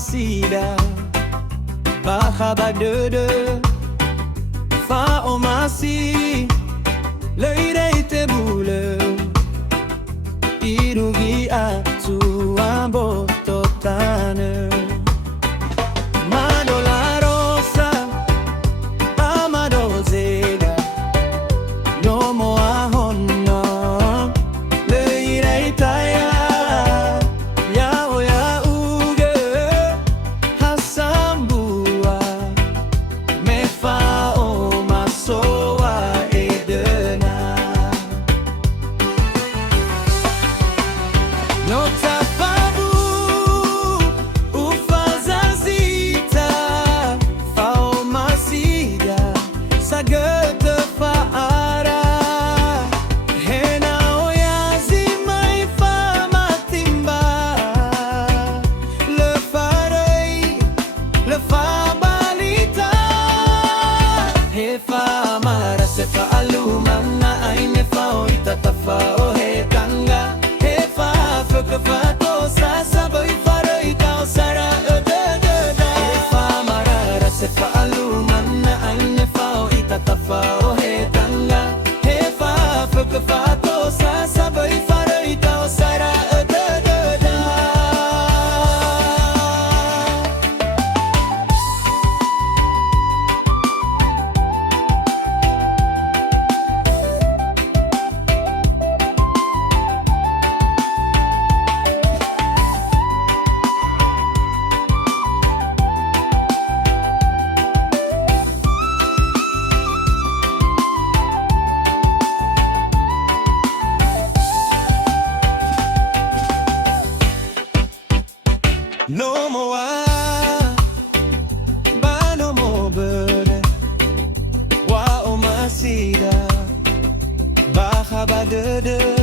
sida Bakha ba dödö Mefaoma si Lirik tebulö Irugi atua mboto tanö Lagu Larosa Mado Zega Nomo ahonoa Irai taya hasambua Mefaoma soa edena no tafabu'u fazazi Mefaoma sida Sagötö fa'ara Hena tafa'ohe tanga hefa fakafato sasabay faray ka osara'ö dödö hefa marara sefa aluman na ay nefao itatafa'ohe tanga hefa fakafato sasabay faray ka osara'ö dödö Nomoa Bano mo börö Mefaoma sida Bakha ba dödö